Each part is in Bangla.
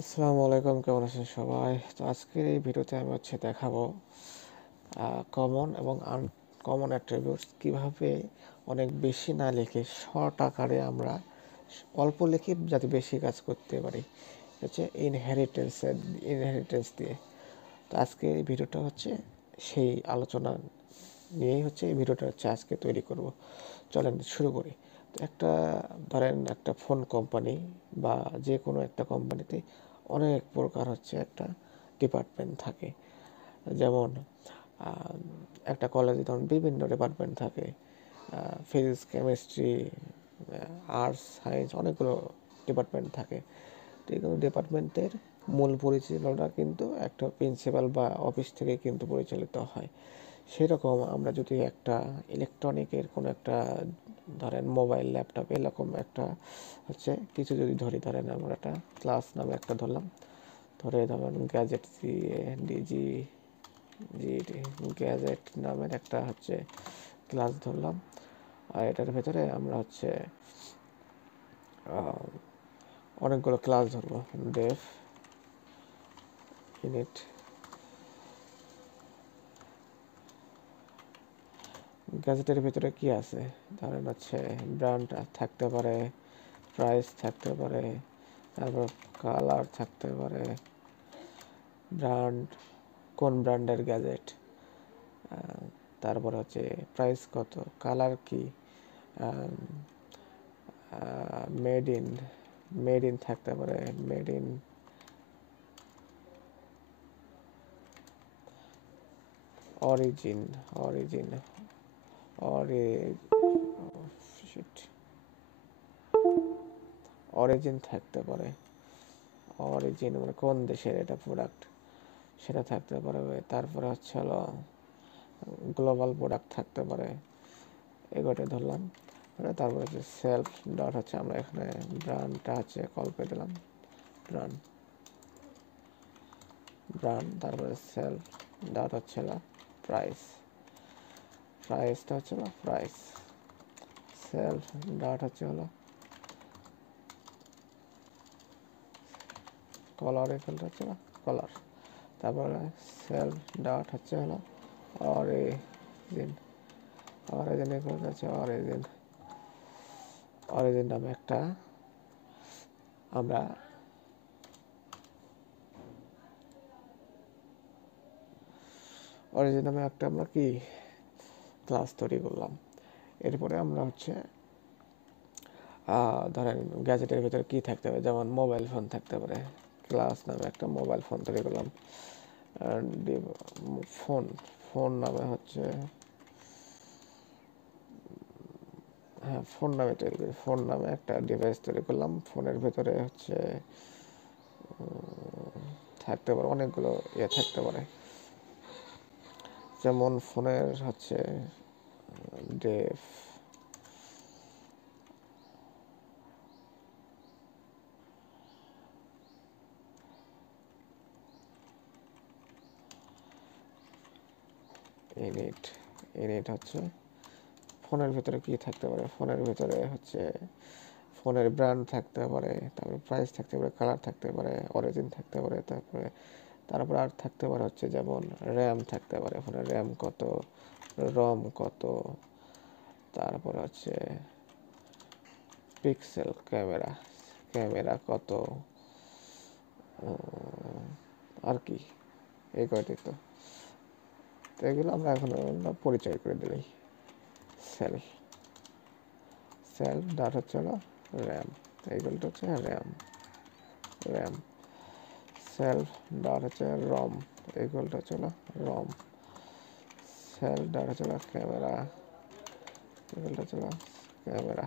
আসসালামু আলাইকুম, কেমন আছেন সবাই? তো আজকের এই ভিডিওতে আমি দেখাবো কমন এবং আনকমন অ্যাট্রিবিউটস কীভাবে অনেক বেশি না লিখে শর্ট আকারে আমরা অল্প লিখে যাতে বেশি কাজ করতে পারি। ইনহেরিটেন্স দিয়ে। তো আজকে এই ভিডিওটা সেই আলোচনা নিয়েই এই ভিডিওটা আজকে তৈরি করব। চলেন শুরু করি। তো ধরেন একটা ফোন কোম্পানি বা যে কোনো একটা কোম্পানিতে অনেক প্রকার একটা ডিপার্টমেন্ট থাকে। যেমন একটা কলেজে ধরুন বিভিন্ন ডিপার্টমেন্ট থাকে, ফিজিক্স, কেমিস্ট্রি, আর্টস, সায়েন্স, অনেকগুলো ডিপার্টমেন্ট থাকে। তো এইগুলো ডিপার্টমেন্টের মূল পরিচালনা কিন্তু একটা প্রিন্সিপাল বা অফিস থেকে কিন্তু পরিচালিত হয়। সেরকম আমরা যদি একটা ইলেকট্রনিকের কোনো একটা ধরেন মোবাইল, ল্যাপটপ এরকম একটা কিছু যদি ধরেন আমরা একটা ক্লাস নামে একটা ধরলাম, ধরেন গ্যাজেট ডিজি গ্যাজেট নামের একটা ক্লাস ধরলাম। আর এটার ভেতরে আমরা অনেকগুলো ক্লাস ধরবো। ডেফ ইউনিট, গ্যাজেটের ভিতরে কি আছে ধরেন ব্র্যান্ড থাকতে পারে, প্রাইস থাকতে পারে, তারপর কালার থাকতে পারে, ব্র্যান্ড, কোন ব্র্যান্ডের গ্যাজেট, তারপর প্রাইস কত, কালার কি, মেড ইন থাকতে পারে, made in origin origin origin থাকতে পারে, অরিজিন মানে কোন দেশের এটা প্রোডাক্ট সেটা থাকতে পারে। তারপরে হলো গ্লোবাল প্রোডাক্ট থাকতে পারে। এগুলোটা ধরলাম। তারপরে সেলফ ডট আমরা এখানে ব্র্যান্ডটা কল করে দিলাম, ব্র্যান্ড ব্র্যান্ড তারপরে সেলফ ডট প্রাইস, প্রাইসটা প্রাইস, সেলফ ডট হলো কলার, এখানটা কলার। তারপরে সেলফ ডট হলো অরিজিন, অরিজিন এখানে অরিজিন, অরিজিন নামে একটা আমরা অরিজিন নামে একটা আমরা কি ক্লাস তৈরি করলাম। এরপরে আমরা ধরেন গ্যাজেটের ভিতরে কি থাকতে পারে, যেমন মোবাইল ফোন থাকতে পারে। ক্লাস নামে একটা মোবাইল ফোন তৈরি করলাম। ফোন ফোন নামে ফোন নামে তৈরি করি, ফোন নামে একটা ডিভাইস তৈরি করলাম। ফোনের ভেতরে থাকতে পারে অনেকগুলো থাকতে পারে, যেমন ফোনের ডেফ ইউনিট, ইউনিট ফোনের ভেতরে কি থাকতে পারে, ফোনের ভেতরে ফোনের ব্র্যান্ড থাকতে পারে, তারপরে প্রাইস থাকতে পারে, কালার থাকতে পারে, অরিজিন থাকতে পারে, তারপর আর থাকতে পারে যেমন র্যাম থাকতে পারে, ফোনের র্যাম কত, রম কত, তারপর পিক্সেল, ক্যামেরা, ক্যামেরা কত, আর কি, এই কয়টি। তো এগুলো আমরা এখন পরিচয় করে দিই। সেলফ সেলফ ডাট র্যাম, এইগুলো র্যাম, র্যাম সেলফ ডট রম, এইগুলো রম, সেলফ ডট ক্যামেরা, এগুলো ক্যামেরা।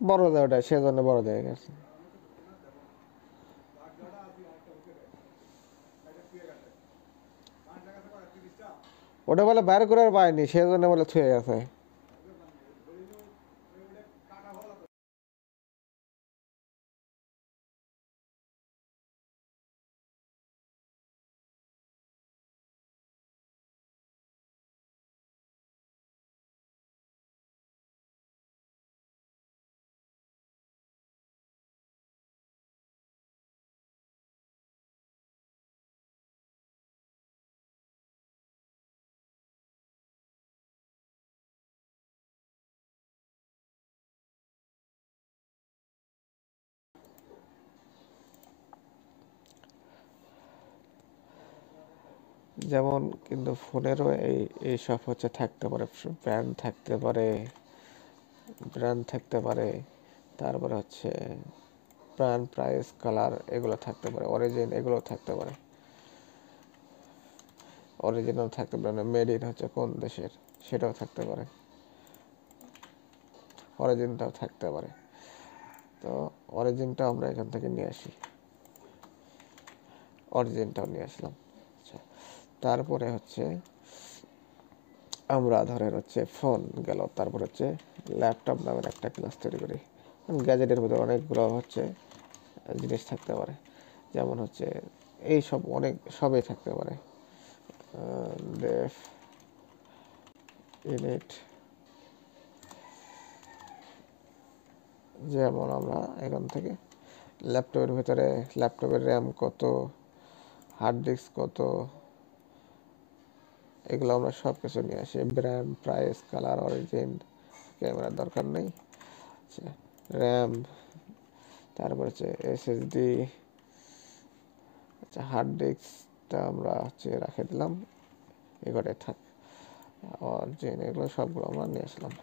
বড় দেয় ওটা, সেজন্য বড় দেয় গেছে। ওটা বলে বাইরে করে আর পায়নি, সেজন্য বলে ছুঁয়ে গেছে। যেমন কিন্তু ফোনেরও এইসব হচ্ছে থাকতে পারে, ব্র্যান্ড থাকতে পারে, তারপরে হচ্ছে ব্র্যান্ড, প্রাইস, কালার এগুলো থাকতে পারে, অরিজিন এগুলো থাকতে পারে। অরিজিনাল থাকতে পারে, মেড ইন হচ্ছে কোন দেশের সেটাও থাকতে পারে, অরিজিনটাও থাকতে পারে। তো অরিজিনটা আমরা এখান থেকে নিয়ে আসি, অরিজিনটাও নিয়ে আসলাম। আচ্ছা, তারপরে হচ্ছে আমরা ধরেন হচ্ছে ফোন গেল, তারপর হচ্ছে ল্যাপটপ নামের একটা ক্লাস তৈরি করি। গ্যাজেটের ভিতরে অনেকগুলো হচ্ছে জিনিস থাকতে পারে, যেমন হচ্ছে এই সব অনেক সবই থাকতে পারে, ডেফ ইউনিট। যেমন আমরা এখান থেকে ল্যাপটপের ভিতরে ল্যাপটপের র্যাম কত, হার্ড ডিস্ক কত, এগুলো আমরা সব কিছু নিয়ে আসি। ব্র্যান্ড, প্রাইস, কালার, অরিজিন, ক্যামেরার দরকার নেই। আচ্ছা, র্যাম, তারপর হচ্ছে এসএসডি। আচ্ছা, হার্ড ডিস্কটা আমরা হচ্ছে রেখে দিলাম, এগুলো থাক। অরিজিন এগুলো সবগুলো আমরা নিয়ে আসলাম।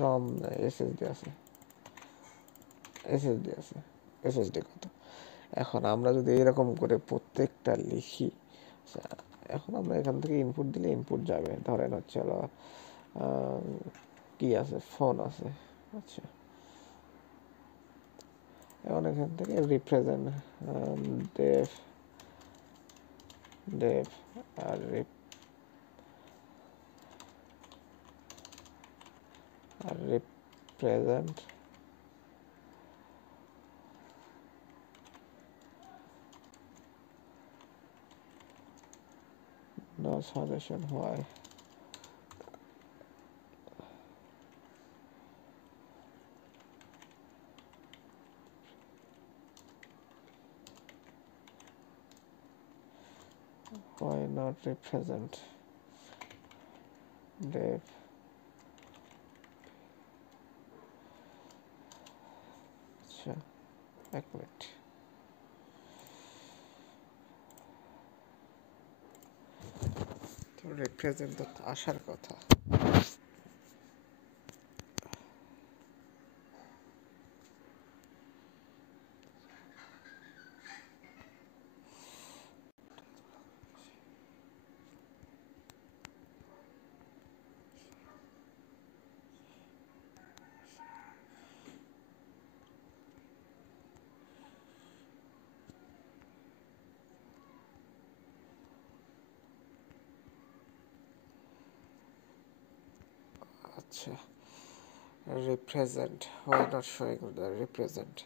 রম, এসএসডি আছে, এসএসডি কত। এখন আমরা যদি এরকম করে প্রত্যেকটা লিখি, আচ্ছা, এখন আমরা এখান থেকে ইনপুট দিলে ইনপুট যাবে। ধরেন হচ্ছে কি আছে, ফোন আছে। আচ্ছা, এখন এখান থেকে রিপ্রেজেন্ট, ডেফ ডেফ আর represent, no suggestion why. Why not represent def? আচ্ছা, এক মিনিট। তো রিপ্রেজেন্ট তো আসার কথা। আচ্ছা, represent, why not showing the represent?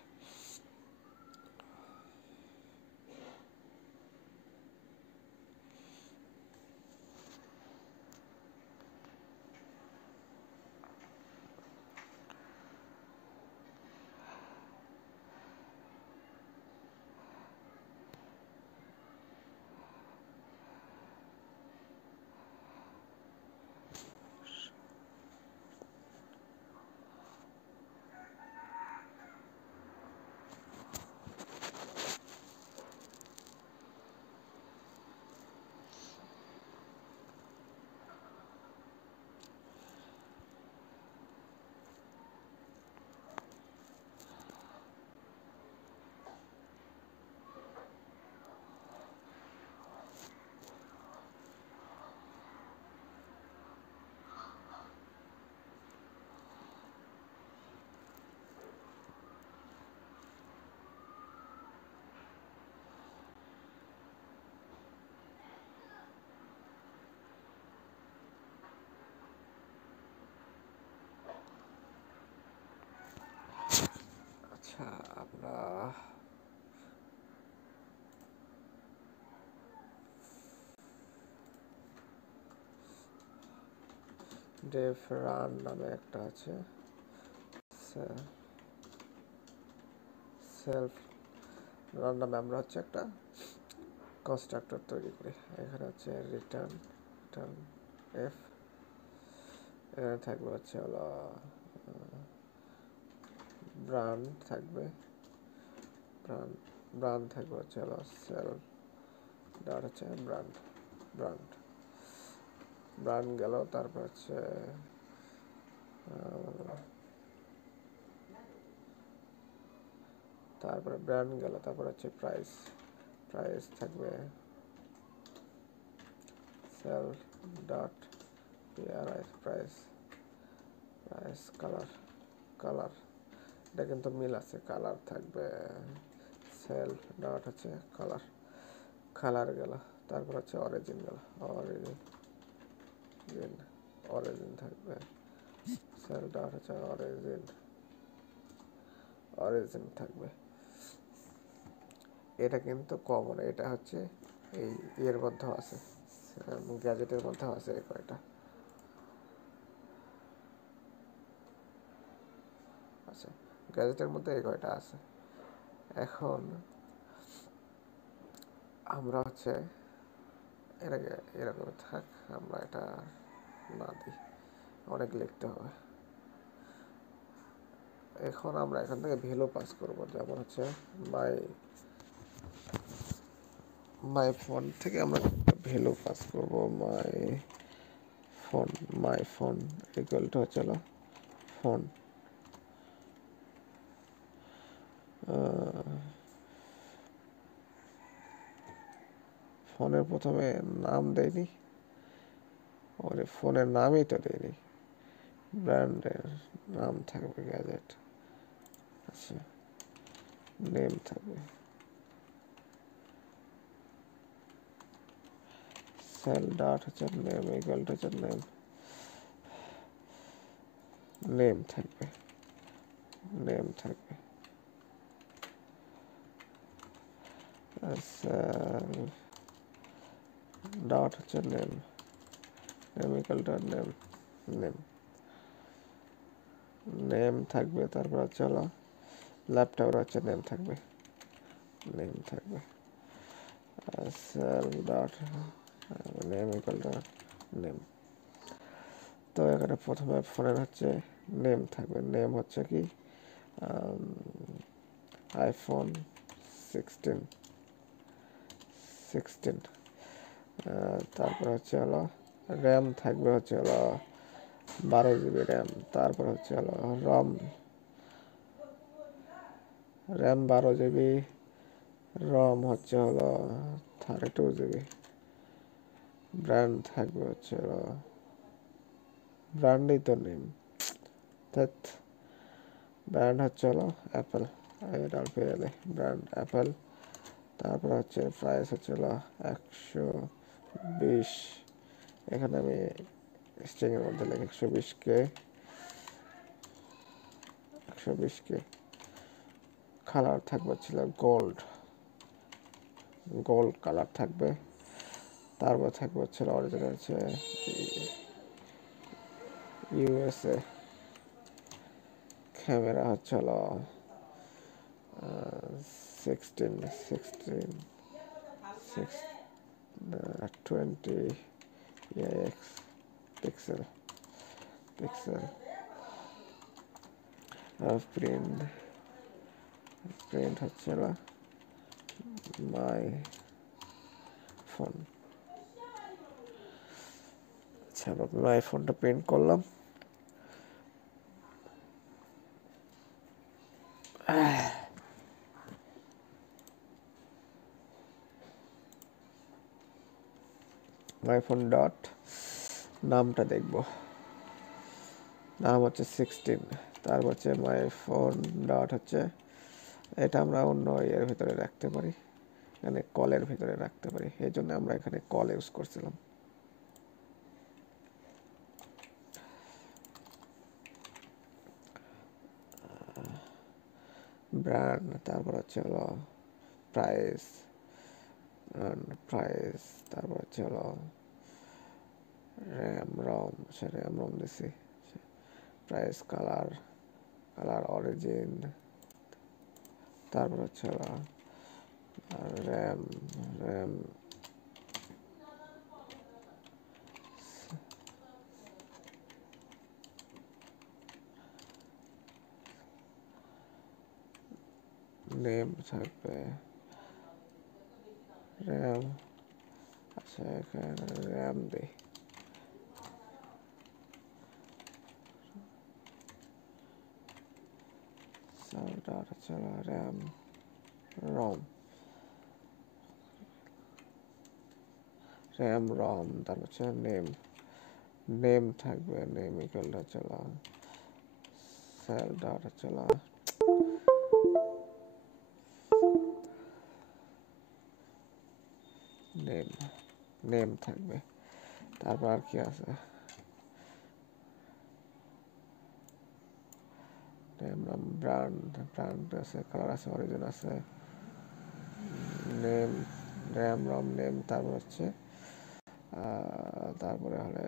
আচ্ছা, আমরা ডেফ রান নামে একটা আছে, সেলফ রান নামে আমরা হচ্ছে একটা কনস্ট্রাক্টর তৈরি করি। এখানে হচ্ছে রিটার্ন এফ, এখানে থাকবে হচ্ছে ব্র্যান্ড থাকবে, ব্র্যান্ড ব্র্যান্ড থাকবে হচ্ছে হলো সেল ডট হচ্ছে ব্র্যান্ড, ব্র্যান্ড ব্র্যান্ড গেল। তারপর হচ্ছে তারপরে ব্র্যান্ড গেল, তারপর হচ্ছে প্রাইস, প্রাইস থাকবে cell dot price, price price colour, colour এটা কিন্তু মিল আছে, কালার থাকবে সেল ডট হচ্ছে কালার, কালার গেল। তারপর হচ্ছে অরিজিন গেল, অরিজিন, অরিজিন থাকবে সেল ডট হচ্ছে অরিজিন, অরিজিন থাকবে। এটা কিন্তু কমন, এটা হচ্ছে এই ইয়ের মধ্যেও আছে, গ্যাজেটের মধ্যেও আছে এই কয়টা। আচ্ছা, গ্যাজেটের মধ্যে এই কয়টা আছে। এখন আমরা হচ্ছে এটাকে এরকম থাক, আমরা এটা না দিই, অনেক লিখতে হবে। এখন আমরা এখান থেকে ভ্যালু পাস করব, যেমন হচ্ছে মাই মাই ফোন থেকে আমরা ভ্যালু পাস করব, my phone, my phone equal to হচ্ছে ফোন। ফোনের প্রথমে নাম দেয়নি, ওর ফোনের নামই তো দেয়নি, ব্র্যান্ডের নাম থাকবে গ্যাজেট। আচ্ছা, নেম থাকবে সেল ডট হচ্ছে নেম ইকুয়াল টু হচ্ছে নেম, নেম থাকবে, নেম থাকবে সেল ডট হচ্ছে name, name equal to name, name, name থাকবে। তারপর হচ্ছে হলো ল্যাপটপের হচ্ছে নেম থাকবে, নেম থাকবে cell dot name equal to name. তো এখানে প্রথমে ফোনের হচ্ছে নেম থাকবে, নেম হচ্ছে কি আইফোন 16, 16। তারপর হচ্ছে হলো র্যাম থাকবে হচ্ছে হলো 12 GB র্যাম। তারপর হচ্ছে হলো রম, র্যাম 12 GB, রম হচ্ছে হলো 32 GB। ব্র্যান্ড থাকবে হচ্ছে হলো, ব্র্যান্ডই তো নেম, ধ্যাৎ, ব্র্যান্ড হচ্ছে হলো অ্যাপেল, এটা পেয়ে ব্র্যান্ড অ্যাপেল। তারপর হচ্ছে প্রাইস হচ্ছে হলো 120, এখানে আমি স্ট্রিংয়ের মধ্যে লিখি 120K, 120K। কালার থাকবে ছিল গোল্ড, গোল্ড কালার থাকবে। তারপর থাকবে হচ্ছে অরিজিনাল হচ্ছে ইউএসএ, ক্যামেরা হচ্ছে হলো 16, 16, 20 x pixel, pixel. Print, print হচ্ছে হলো মাই ফোন। আচ্ছা, মাই ফোনটা প্রিন্ট করলাম। মাই ফোন ডট নামটা দেখব, নাম হচ্ছে 16। তারপর হচ্ছে মাই ফোন ডট হচ্ছে, এটা আমরা অন্য ইয়ের ভিতরে রাখতে পারি, এখানে কলের ভিতরে রাখতে পারি, এই জন্য আমরা এখানে কল ইউজ করছিলাম। ব্র্যান্ড, তারপর হচ্ছে হলো প্রাইস, প্রাইস, তারপর হচ্ছে হলো র্যাম রম, সে র্যাম রম দিছি, প্রাইস, কালার, কালার অরিজিন, তারপর হচ্ছে হলো র্যাম, র্যাম নেম থাকবে র্যাম। আচ্ছা এখানে র্যাম দিই, চলো র্যাম রম, র্যাম রম, তারপর হচ্ছে নেম, নেম থাকবে নেম ইকুয়াল চলো সেল ডট চলো নেম, নেম থাকবে। তারপর আর কি আছে, নেম রম ব্র্যান্ড, ব্র্যান্ড আছে, কালার আছে, অরিজিন আছে, নেম র্যাম রম নেম। তারপর হচ্ছে তারপরে হলে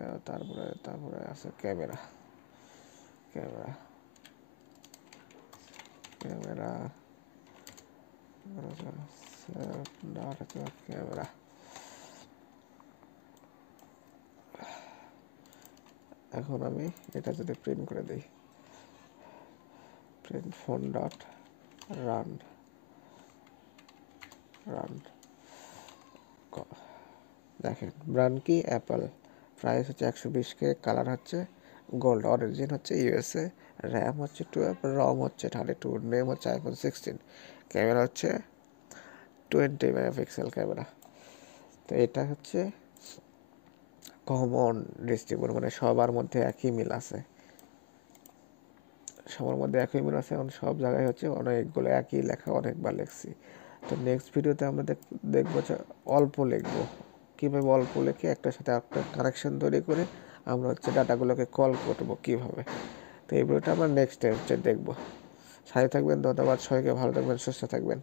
তারপরে আছে ক্যামেরা, ক্যামেরা ক্যামেরা ক্যামেরা। এখন আমি এটা যদি প্রিন্ট করে দিই, print phone dot run, run দেখেন ব্র্যান্ড কি অ্যাপল, প্রাইস হচ্ছে 120K, কালার হচ্ছে গোল্ড, অরিজিন হচ্ছে ইউএসএ, র্যাম হচ্ছে 12, রম হচ্ছে 32, নেম হচ্ছে আইফোন 16, ক্যামেরা হচ্ছে 20 মেগাপিক্সেল ক্যামেরা। তো এটা হচ্ছে কমন ডিস্ট্রিবিউট, মানে সবার মধ্যে একই মিল আছে, সবার মধ্যে একই মিল আছে। এখন সব জায়গায় হচ্ছে অনেকগুলো একই লেখা অনেকবার লিখছি। তো নেক্সট ভিডিওতে আমরা দেখবো যে অল্প লিখবো, কীভাবে অল্প লিখে একটার সাথে একটা কানেকশন তৈরি করে আমরা হচ্ছে ডাটাগুলোকে কল করবো কীভাবে। তো এই ভিডিওটা আমরা নেক্সট হচ্ছে দেখবো। সাথে থাকবেন, ধন্যবাদ সবাইকে, ভালো থাকবেন, সুস্থ থাকবেন।